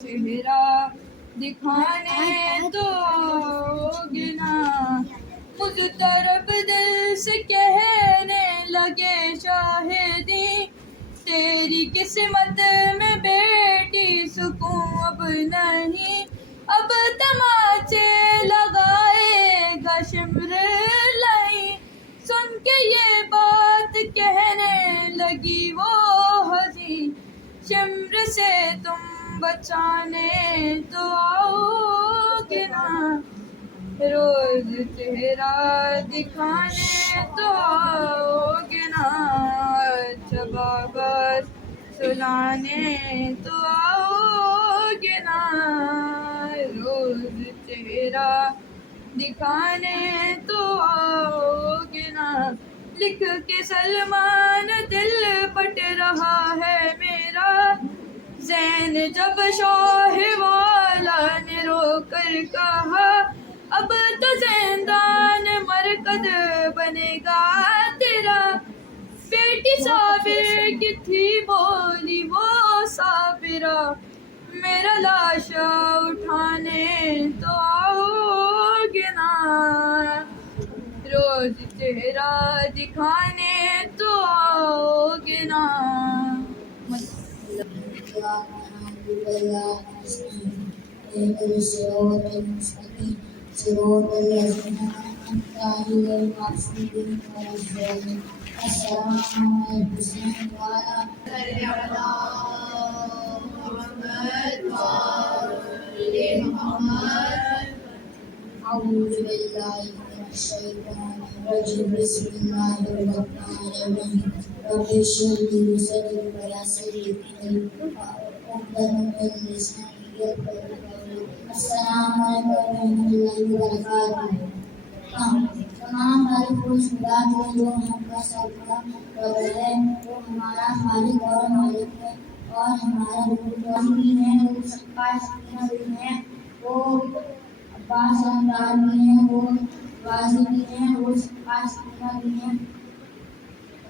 چہرہ دکھانے تو آؤگے نا، مضطرب دل سے کہنے لگے شاہدی، تیری قسمت میں بیٹی سکون اب نہیں، اب تماچے لگائے گا شمر لائی۔ سن کے یہ بات کہنے لگی وہ حزین، شمر سے تم بچانے تو آؤگے نا، روز چہرہ دکھانے تو آؤگے نا، جب آواز سنانے تو آؤگے نا، روز چہرہ دکھانے تو آؤگے نا۔ لکھ کے سلمان دل پٹ رہا ہے میرا، زین جب شاہ والا نے رو کر کہا، اب تو زندان مرکز بنے گا تیرا، بیٹی صابر کی تھی بولی وہ صابرہ، میرا لاشا اٹھانے تو آؤگے نا، روز چہرہ دکھانے تو آؤگے نا۔ صراط الذين أنعمت عليهم غير المغضوب عليهم ولا الضالين۔ السلام أعوذ بالله من الشيطان الرجيم، بسم الله الرحمن الرحيم، رب اشرح لي صدري ويسر لي أمري واحلل عقدة من لساني يفقهوا قولي۔ السلام علیکم ورحمۃ اللہ وبرکاتہ۔ تمام تعریف و شکریہ ہے جو ہم کا سب کا رب ہے، وہ ہمارا خالق اور مالک ہے، اور ہمارا روح بھی ہے، وہ سب کا سکینہ بھی ہے، وہ عباس سردار بھی ہیں، وہ غازی بھی ہیں، وہ سب کا سکینہ بھی ہیں،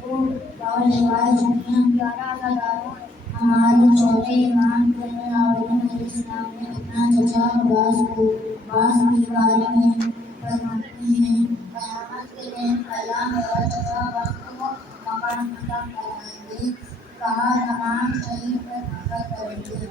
وہ باول حوائج بھی ہیں۔ پیارا عزاداروں، ہمارے چھوٹے امام جنرل عابدین علیہ السلام نے اپنا چچا عباس کو بعض کے بارے میں فرماتے ہیں، قیامت کے دن اللہ میرا چچا عباس کو مقام عطا فرمائیں گے، کہا تمام شہید پر حملہ کریں گے۔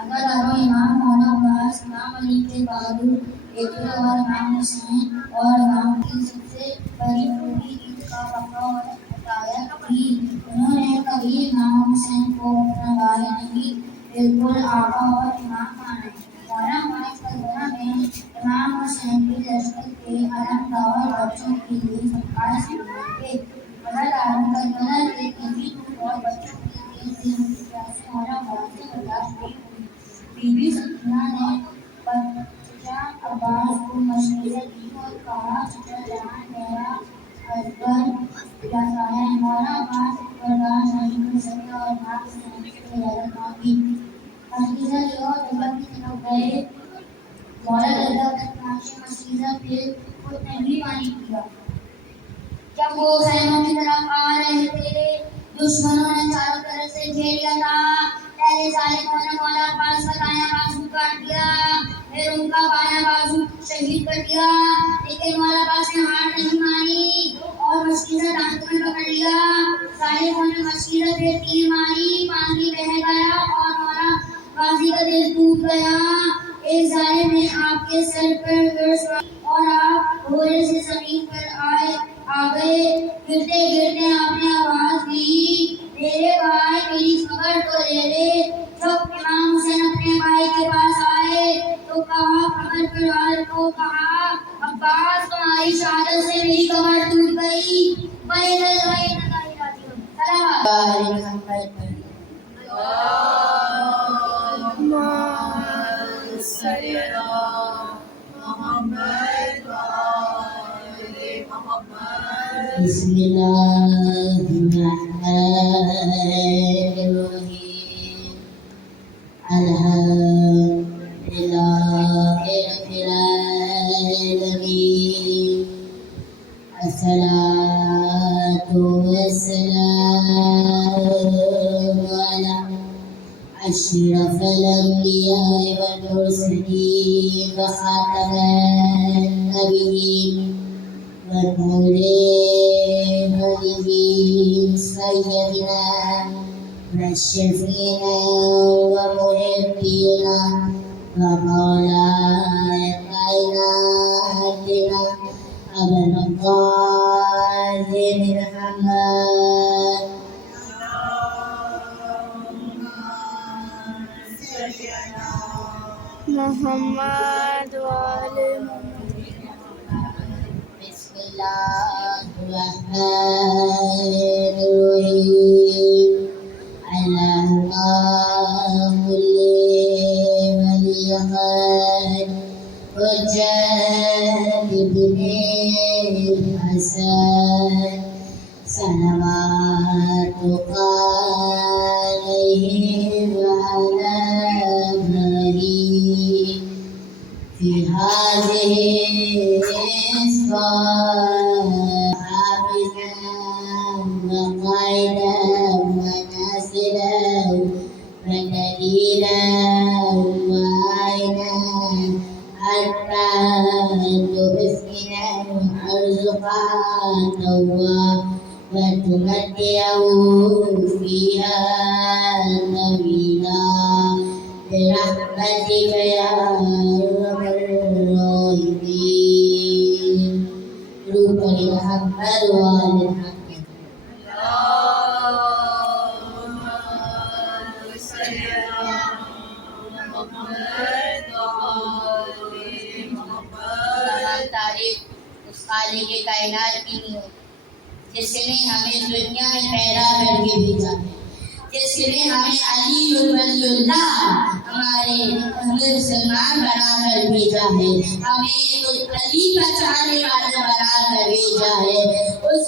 عزاداروں، امام مولا عباس، امام علی کے بہادر بیٹے اور امام حسین اور امام کی سب سے بڑی خوبی عید کا وقفہ اور عطایت تھی۔ انہوں نے کبھی امام حسین کو اپنا بھائی نہیں بالکل آقا اور امام مانا۔ مولانا عباس کلبلا میں امام حسین کی لشکر کے علمدار بچوں کے لیے سرکار سمجھے تھے۔ عزاداروں، کلبلا کے قیدی اور بچوں کے لیے دل کی پیاس مولانا عباس سے برداشت نہیں ہوئی۔ بی بی سکینہ نے چچا عباس کو مشورت دی اور کہا، چچا جان، میرا اکبر پیاسا ہے۔ مولانا عباس برداشت نہیں کر سکے اور امام حسین سے اجازت مانگی۔ مشکیزہ لی اور درگاہ کی طرف گئے۔ مولا درگاہ تک پہنچے، مشکیزہ پھر خود نے بھی پانی پیا۔ جب وہ خیموں کی طرف آ رہے تھے، دشمنوں نے چاروں طرف سے گھیر لیا تھا۔ پہلے ظالموں نے مولا عباس کا دایاں بازو کاٹ دیا، پھر ان کا بایاں بازو شہید کر دیا، لیکن مولا عباس نے ہار نہیں مانی اور مشکیزہ دانتوں میں پکڑ لیا۔ ظالموں نے مشکیزہ پھر تیر ماری، پانی بہہ گیا اور مولا غازی کا دل ٹوٹ گیا۔ ایک ظالم نے آپ کے سر پر گرز ماری اور آپ گھوڑے سے زمین پر آ گئے۔ گرتے گرتے آپ نے آواز دی، میرے بھائی، میری خبر تو لے لے۔ جب امام حسین اپنے بھائی کے پاس آئے تو کہا، خبر پروار کو کہا، عباس، تمہاری شہادت سے میری کمر ٹوٹ گئی۔ بسم اللہ الرحمن الرحیم، الحمد للہ رب العالمین، الصلاۃ والسلام أشرف الأنبياء والمرسلين وخاتم النبيين والمرسلين سيدنا والشفينا ومحبنا ومولانا كائناتنا أبا القاسم محمد محمد والے بسم الله الرحمن الرحيم اللهم كل ولي خير وجانب الحسن صلواتك عليه وعلى آله في هذه الصلاة حافظا وقائدا وناصرا ودليلا وعينا حتى تحسن أرزقا وتمتعه فيها طويلا برحمتك يا أرحم الراحمين. روح محمد وآل محمد. تمام تعریف اس خالق کائنات کی ہے جس نے ہمیں دنیا میں پیدا کر کے بھیجا ہے، جس نے ہمیں علی ولی اللہ ہمارے مسلمان بنا کر بھیجا ہے، ہمیں علی کا چاہنے والا بنا کر بھیجا ہے، اس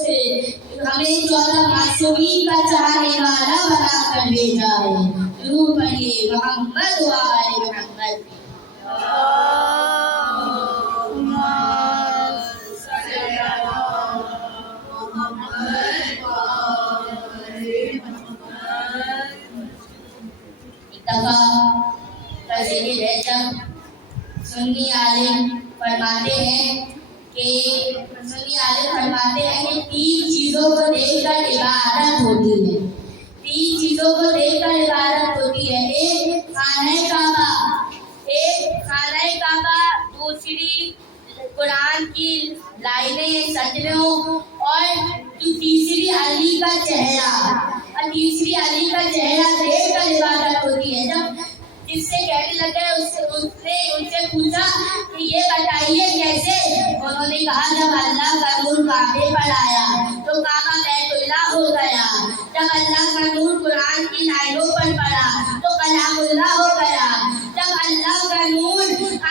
ہمیں 14 معصومین کا چاہنے والا بنا کر بھیجا ہے. درود پڑھیے محمد و آل محمد. سنی عالم فرماتے ہیں کہ تین چیزوں کو دیکھ کر عبادت ہوتی ہے. تین چیزوں کو دیکھ کر عبادت ہوتی ہے. ایک خانہ کعبہ، دوسری قرآن کی لائنیں سجدوں، اور تیسری علی کا چہرہ. اور تیسری علی کا چہرہ دیکھ کر عبادت ہوتی ہے. جب جس سے کہنے لگے ان سے پوچھا کہ یہ بتائیے کیسے؟ انہوں نے کہا جب اللہ کا نور کعبے پر آیا تو کعبہ بیت اللہ ہو گیا. جب اللہ کا نور قرآن کی لائنوں پر پڑا تو کلام اللہ ہو گیا. جب اللہ کا نور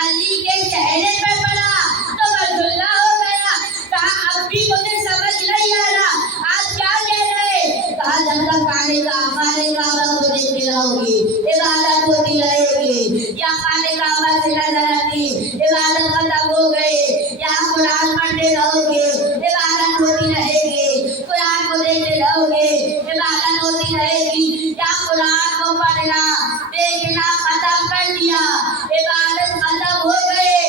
علی کے چہرے پر پڑا تو بیت اللہ ہو گیا. کہا اب بھی مجھے سمجھ نہیں آ رہا، آپ کیا کہہ رہے؟ کہا جب تک خانے کعبہ کو دیکھتے رہو گی عبادت ہوتی رہے گی. یا خانے کعبہ سے نظر آتی عبادت ختم ہو گئی. یا قرآن پڑھتے رہو گے عبادت ہوتی رہے گی. قرآن کو دیکھتے رہو گے عبادت ہوتی رہے گی. یا قرآن کو پڑھنا دیکھنا ختم کر دیا عبادت ختم ہو گئے.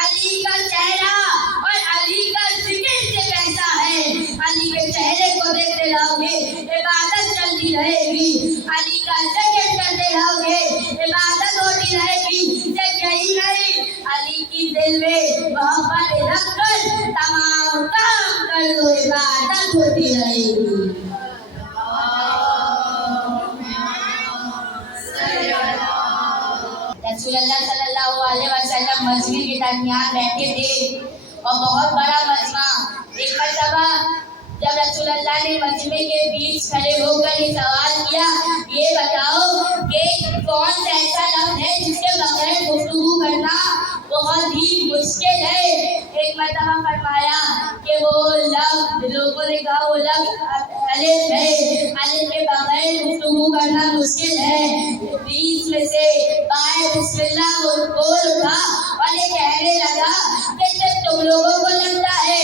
علی کا چہرہ اور علی کا ذکر سے کیسا ہے؟ علی کے چہرے کو دیکھتے رہو گے عبادت چلتی رہے گی. علی کا ذکر کرتے رہو گے عبادت ہوتی رہے گی. صرف یہی نہیں، علی کی دل میں محبت رکھ کر تمام کام کر دو عبادت ہوتی رہے گی. رسول اللہ صلی اللہ علیہ وسلم مجمع کے درمیان بیٹھے تھے اور بہت بڑا مجمع. ایک مرتبہ جب رسول اللہ نے مجمع کے بیچ کھڑے ہو کر یہ سوال کیا، یہ بتاؤ کہ کون سا ایسا لفظ ہے جس کے بغیر گفتگو کرنا بہت ہی مشکل ہے؟ ایک مرتبہ فرمایا کہ وہ لفظ، لوگوں نے کہا وہ لفظ الف ہے، الف کے بغیر گفتگو کرنا مشکل ہے. بیچ میں سے بائیں بسم اللہ بول اٹھا اور یہ کہنے لگا کہ صرف تم لوگوں کو لگتا ہے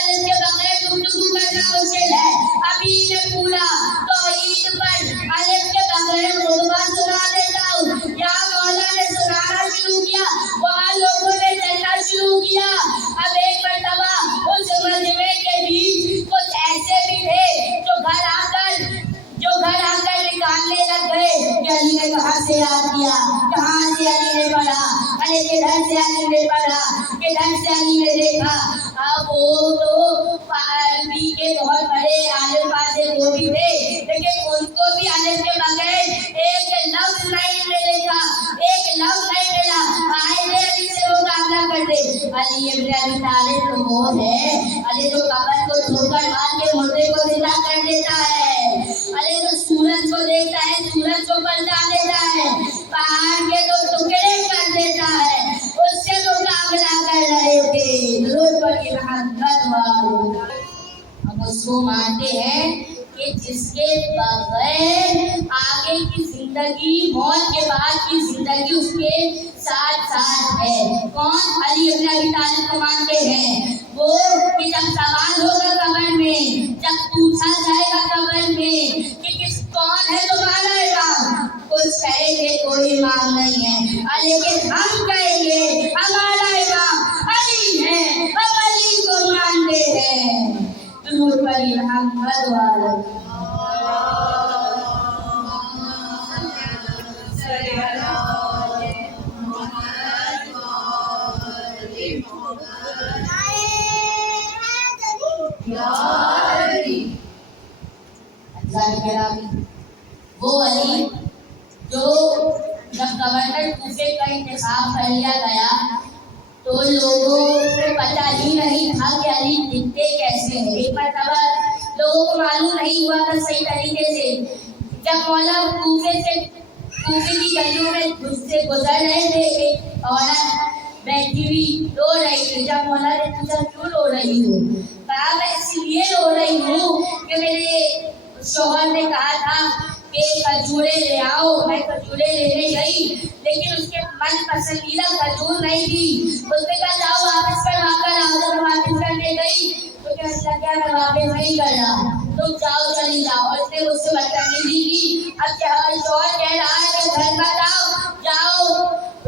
الف کے بغیر گفتگو کرنا مشکل ہے. ابھی نے پورا توحید پر الف کے بغیر से याद किया, कहाँ से अली ने पढ़ा, अरे किधर से अली ने पढ़ा, किधर से अली ने देखा। अब वो तो अरबी के बहुत बड़े आलिम वाले वो भी थे, लेकिन उनको भी अली के बगैर एक लफ्ज नहीं मिलेगा, एक लफ्ज नहीं मिला। आए थे अली से वो मुकाबला करते। अली इब्न अबी तालिब तो वो है, अली तो कब्र को ठोकर मार के मुर्दे को जिंदा कर देता है, अली तो सूरज को देखता है, सूरज को पलटा देता है, पहाड़ के तो टुकड़े कर देता है, उससे मुकाबला कर रहे थे। जरूर पढ़िए मोहम्मद वाले। हम उसको मानते हैं कि जिसके बगैर आगे की जिंदगी, मौत के बाद की जिंदगी उसके साथ साथ है। कौन? अली इब्न अबी तालिब को मानते हैं। वो कि जब सवाल होगा कब्र में, जब पूछा जाएगा कब्र में कि किस कौन है तुम्हारा इमाम, कुछ कहेंगे कोई इमाम नहीं है, लेकिन हम कहेंगे हमारा इमाम अली है, हम अली को मानते हैं। दुरूद पढ़िए मोहम्मद वाले। वो अली जो जब गवर्नर कूफे का इंतखाब कर लिया गया तो लोगों को पता ही नहीं था कि अली दिखते कैसे हैं। एक मरतबा लोगों को मालूम नहीं हुआ था सही तरीके से। जब मौला कूफे की गलियों में से गुजर रहे थे, एक औरत बैठी हुई रो रही थी। जब मौला ने पूछा क्यों रो रही हो, कहा मैं इसलिए रो रही हूँ कि मेरे शौहर ने कहा था कि खजूरें ले आओ। मैं खजूरें लेने गई, लेकिन उसके मन पसंदीदा खजूर नहीं थी। उसने कहा जाओ वापस करवा कर आओ। जब मैं वापस करने गई तो कहने लगा मैं वापस नहीं कर रहा, तुम जाओ चली जाओ। और उसने मुझसे बदतमीजी की। अब शौहर कह रहा है कि घर पर जाओ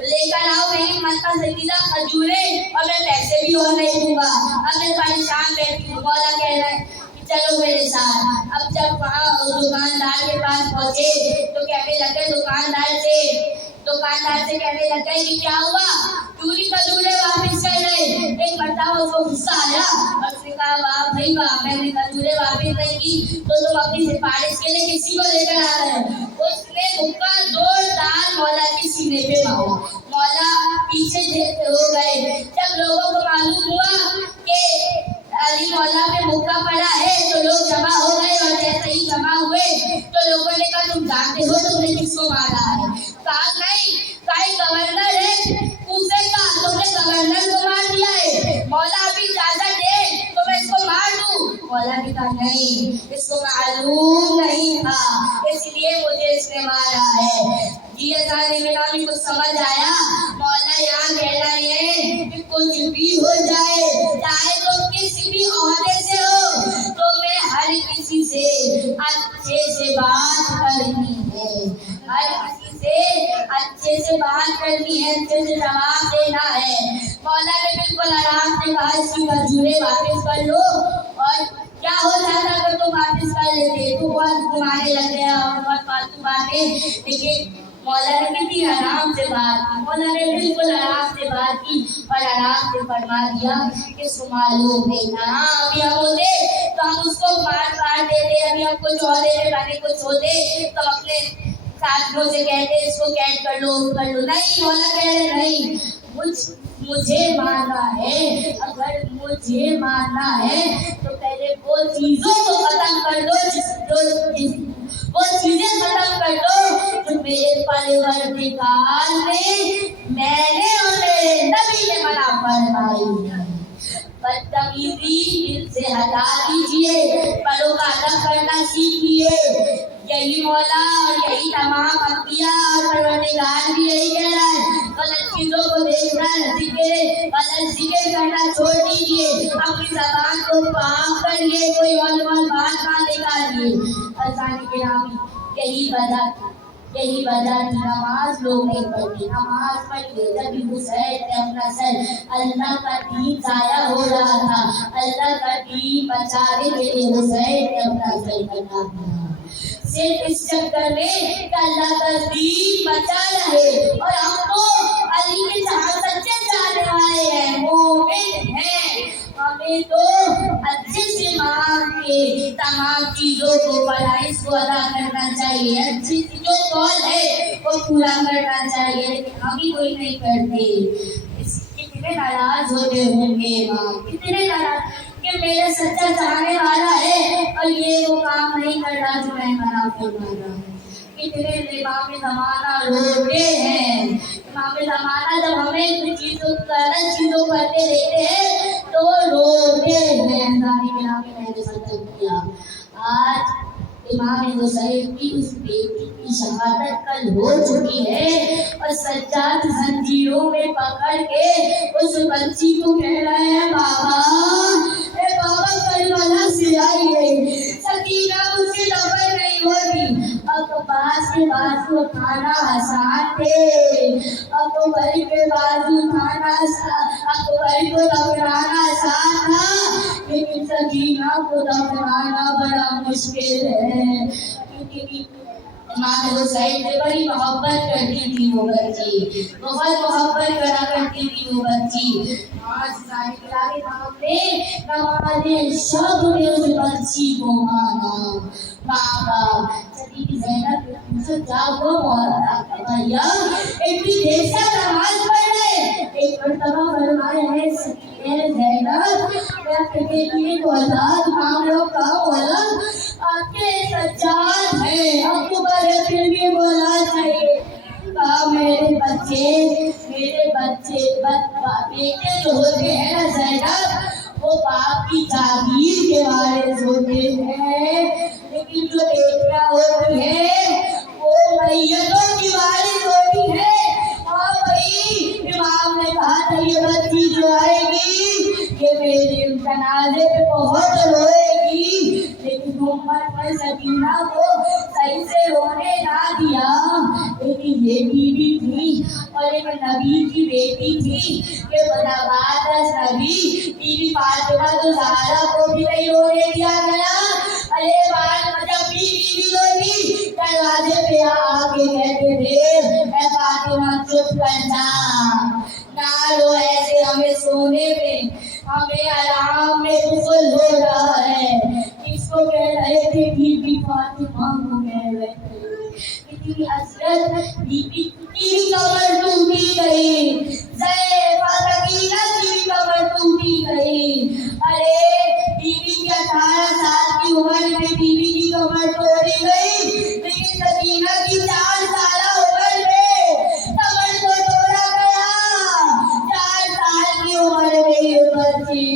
लेकर आओ मेरी मन पसंदीदा खजूरें, और मैं पैसे भी और नहीं दूंगा। अब मैं परेशान बैठी हूँ। मौला कह रहा है चलो मेरे साथ। अब जब वहाँ दुकानदार के पास पहुंचे तो कहने लगे दुकानदार से कहने लगे कि क्या हुआ, चूरी खजूरें वापस कर रहे। एक मरतबा उसको गुस्सा आया और उसने कहा वाह भाई वाह, मैंने खजूरें वापस नहीं की तो तुम अपनी सिफारिश के लिए किसी को लेकर आ रहे हो। उसने मुक्का जोरदार मौला के सीने पे मारा। मौला पीछे हो गए। जब लोगों को मालूम हुआ कि अली मौला पे मुक्का पड़ा है तो लोग जमा हो गए, और जैसे ही जमा हुए तो लोगों ने कहा तुम जानते हो तुमने किसको मारा है? कहा नहीं, गवर्नर है कूफे का, तुमने गवर्नर को मार दिया है। मौला अभी इजाजत दे तो मैं इसको मार दूं। मौला ने कहा नहीं, इसको मालूम नहीं था इसलिए मुझे इसने मारा है। जी अजाने के नाम कुछ समझ आया। मौला यहाँ कह रहे हैं कि कुछ भी हो जाए, चाहे तो किसी भी ओहदे से हो, तो मैं हर किसी से अच्छे से बात करनी है, हर किसी से अच्छे से बात करनी है, अच्छे से जवाब देना है। मौला ने बिल्कुल आराम से कहा इसकी खजूरें वापस कर लो। और क्या हो जाता अगर तुम वापस कर लेते? तो बहुत घुमाने लगे और बहुत फालतू बातें। लेकिन मौला ने कितनी आराम से बात की। मौला ने बिल्कुल आराम से बात की और आराम से फरमा दिया कि मालूम नहीं था। अभी हम होते तो हम उसको मार देते, अभी हम कुछ और देते, बने कुछ होते तो अपने साथियों से कहते इसको कैद कर लो। नहीं, मौला कह रहे नहीं, मुझे मानना है। अगर मुझे मानना है तो पहले वो चीजों को खत्म कर दो, वो चीजें खत्म कर दो जो मेरे परवरदिगार ने, मैंने और मेरे नबी ने मना फरमाई है। बदतमीजी दिल से हटा दीजिए, बड़ों का अदब करना सीखिए। यही मौला और यही तमाम अंबिया और परवरदिगार भी यही कह रहा है। गलत चीजों को देखना गलत जिक्र करना छोड़ दीजिए, अपनी ज़बान को पाक करिए, कोई बात ना निकालिए। अल्लाह के नाम यही वजह थी नमाज लोग नहीं पढ़ते। नमाज पढ़िए। जब हुसैन ने अपना सर, अल्लाह का दीन जाया हो रहा था, अल्लाह का दीन बचाने के लिए हुसैन ने अपना सर कटा दिया। सिर्फ इस चक्कर में कि अल्लाह का दीन बचा रहे और हमको अली के सच्चे चाहने वाले हैं, मोमिन हैं। हमें तो अच्छे से मांग के तमाम चीजों को फराइज को अदा करना चाहिए, अच्छी जो कौल है वो पूरा करना चाहिए, लेकिन हम ही कोई नहीं करते। कितने नाराज होते होंगे माँ, कितने नाराज कि मेरा सच्चा चाहने वाला है और ये वो काम नहीं कर रहा जो मैं मना फरमा रहा हूँ। कितने इमाम ज़माना रोते हैं, इमाम ज़माना जब हमें कुछ चीज़ों गलत चीज़ों करते देते हैं तो रोते हैं। मैंने खत्म किया। आज इमाम हुसैन की उस बेटी की शहादत कल हो चुकी है और सज्जाद जंजीरों में पकड़ के उस बच्ची को कह रहे हैं बाबा करबला से आई है, सकीना मुझसे दफन नहीं होती। अकबर के बाजू उठाना आसान थे, अकबर के बाजू उठाना, अकबर को दफनाना आसान था, लेकिन सकीना को दफनाना बड़ा मुश्किल है, क्योंकि इमाम हुसैन से बड़ी मोहब्बत करती थी वो बच्ची, बहुत मोहब्बत करा करती थी वो बच्ची। आज सारे किराए हमने नमाज़े शब में उस बच्ची को मांगा। सदी की ज़ैनब ने पूछा क्या हुआ मौला भैया, इतनी देर से नमाज पढ़ रहे, एक मर्तबा फरमाया है सकीने ज़ैनब मैं अपने लिए औलाद मांग रहा हूँ, कहा औलाद आपके सज्जाद है, आपको बड़े फिर भी औलाद चाहिए। कहा मेरे बच्चे बेटे जो होते हैं ना ज़ैनब वो बाप की जागीर के वारिस होते हैं, लेकिन जो बेटियां होती है वो मैयतों की वारिस होती है। और भाई इमाम ने कहा था ये बच्ची जो आएगी ये मेरे जनाजे पे बहुत रोएगी, लेकिन उम्मत ने सकीना को सही से रोने ना दिया। लेकिन ये बीवी थी और एक नबी की बेटी थी कि बदाबाद नबी बीवी फातिमा तो ज़हरा को भी नहीं रोने दिया गया। अरे बात जब बीवी रोती दरवाजे पे आके कहते थे मैं फातिमा चुप कर जा, ना रो ऐसे हमें सोने में हमें आराम में दुखल हो रहा है। इसको कह रहे थे बीबी फातिमा को कह रहे थे, इतनी हसरत बीबी की कमर टूटी गई, सकीना की कमर टूटी गई। अरे बीबी की 18 साल की उम्र में बीबी की कमर तोड़ी गई, लेकिन सकीना की 4 साल उम्र में कमर को तोड़ा गया। 4 साल की उम्र में ये बच्ची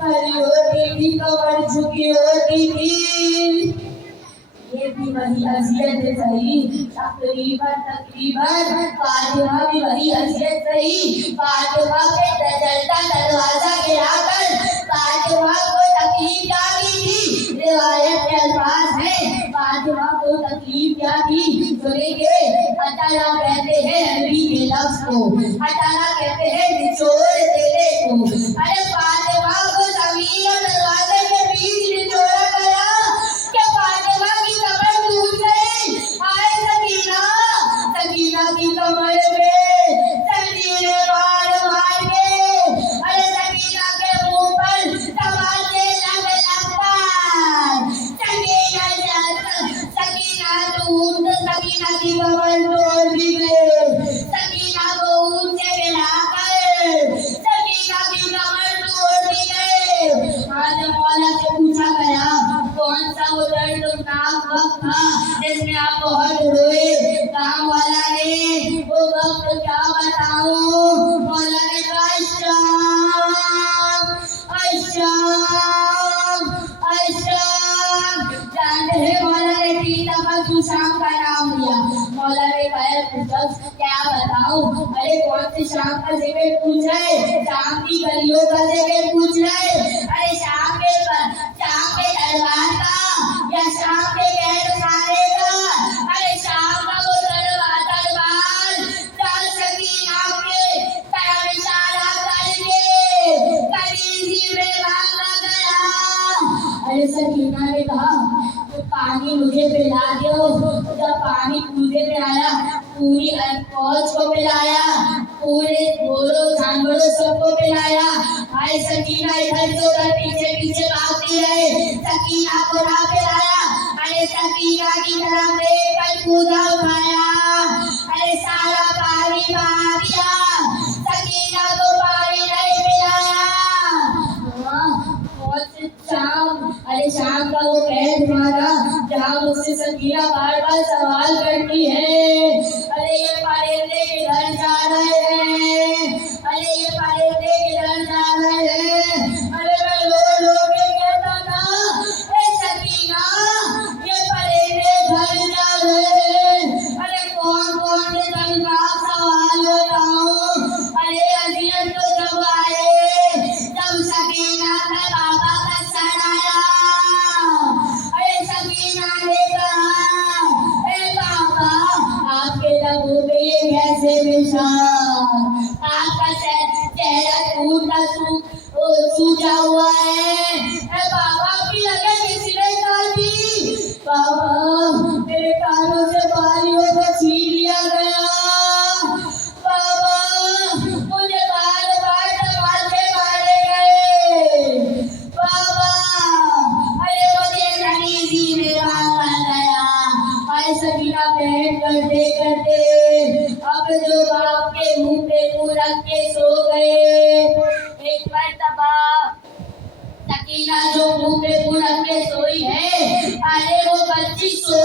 खड़ी होती थी, कमर झुकी होती थी। ये भी वही अज़ियत सही, तकरीबन फातिमा भी वही अज़ियत सही। फातिमा पे जलता दरवाजा गिराकर फातिमा को तकलीफ क्या की थी, रिवायत के अल्फाज हैं फातिमा को तकलीफ क्या थी सुनेंगे। अताला कहते हैं अरबी के लफ्ज़ को, अताला कहते हैं निचोड़ देने को। अरे फातिमा को ज़मीन और दरवाजे के बीच निचोड़ा गया कि फातिमा की कमर टूट गई। आए सकीना की कमर में जंजीरें मार के, अरे सकीना के मुंह पर तमाचे लगता। सकीना की कमर तोड़ दी गई, सकीना को ऊंचे गिराकर सकीना की कमर तोड़ दी गई। आज मौला से पूछा गया कौन सा वो दर्दनाक वक्त था जिसमें आप बहुत रोए, काम वाला ने वो वक्त क्या बताऊं। मौला ने कहा जानते हैं मौला ने 3 दफा क्यों शाम का नाम लिया। मौला ने कहा क्या बताऊं, अरे कौन सी शाम का जिक्र पूछ रहे, शाम की गलियों का जिक्र पूछ रहे, अरे शाम के दरबार का या शाम के गैर खाने का, अरे शाम का वो दरबार चल सकीना के पैर इशारा करके करीबी में भागा गया। अरे सकीना ने कहा पानी मुझे पिला दो। जब पानी मुझे पिलाया, पूरी फौज को पिलाया, पूरे घोड़ों जानवरों सबको पिलाया। भाई सकीना इधर से उधर पीछे पीछे भागती रहे, सकीना को ना पिलाया। अरे सकीना की तरफ देख कर कूदा उठाया, अरे सारा पानी बहा दिया, सकीना को पानी नहीं पिलाया। अरे शाम का वो कैद मारा जहाँ मुझसे सकीना बार बार सवाल करती है, अरे ये परिंदे किधर जा रहे हैं, अरे ये परिंदे किधर जा रहे हैं। अरे मैं रो रो के कहता था, ए सकीना ये परिंदे घर जा रहे हैं। अरे कौन कौन से रंग का सवाल बताऊं। अरे अजियत तो जब आए तब सकीना का बाबा का सर आया। अरे सकीना ने कहा, ए बाबा आपके लबों पे ये कैसे निशान, आपका चेहरा टूटा सूजा हुआ है। ए बाबा आपकी लगन किसी ने काटी, बाबा मेरे कानों से बालियों को छीन लिया गया, बाबा मुझे बार बार तमाचे मारे गए, बाबा अरे मुझे गरीबी में मारा गया। भाई सकीना बहन करते करते अब जो बाप के मुंह पे मुंह रख के सो गए। एक मर्तबा सकीना जो मुंह पे मुंह रख के सोई है, अरे वो बच्ची सो